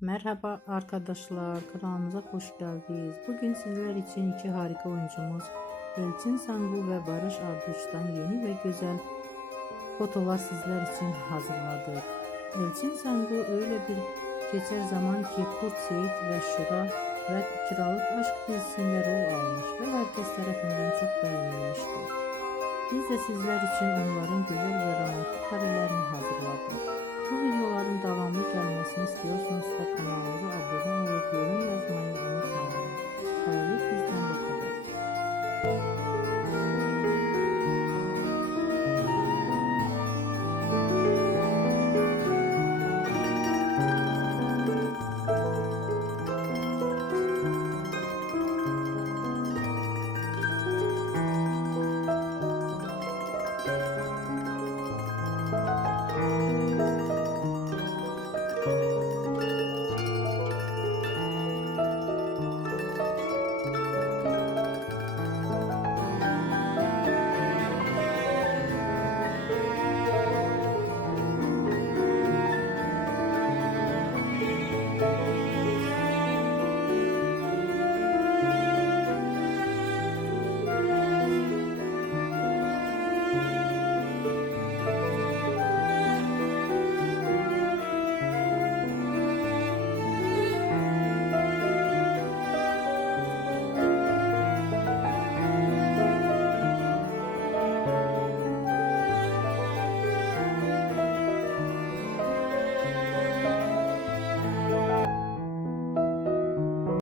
Merhaba arkadaşlar, kanalımıza hoş geldiniz. Bugün sizler için iki harika oyuncumuz Elçin Sangu ve Barış Arduç'tan yeni ve güzel fotolar sizler için hazırladık. Elçin Sangu öyle bir geçer zaman ki Kurt Seyit ve Şura ve Kiralık Aşk dizisinde rol almış ve herkes tarafından çok beğenilmişti. Biz de sizler için onların güzel ve romantik karelerini hazırladık. Bu videoların devamlı gelmesini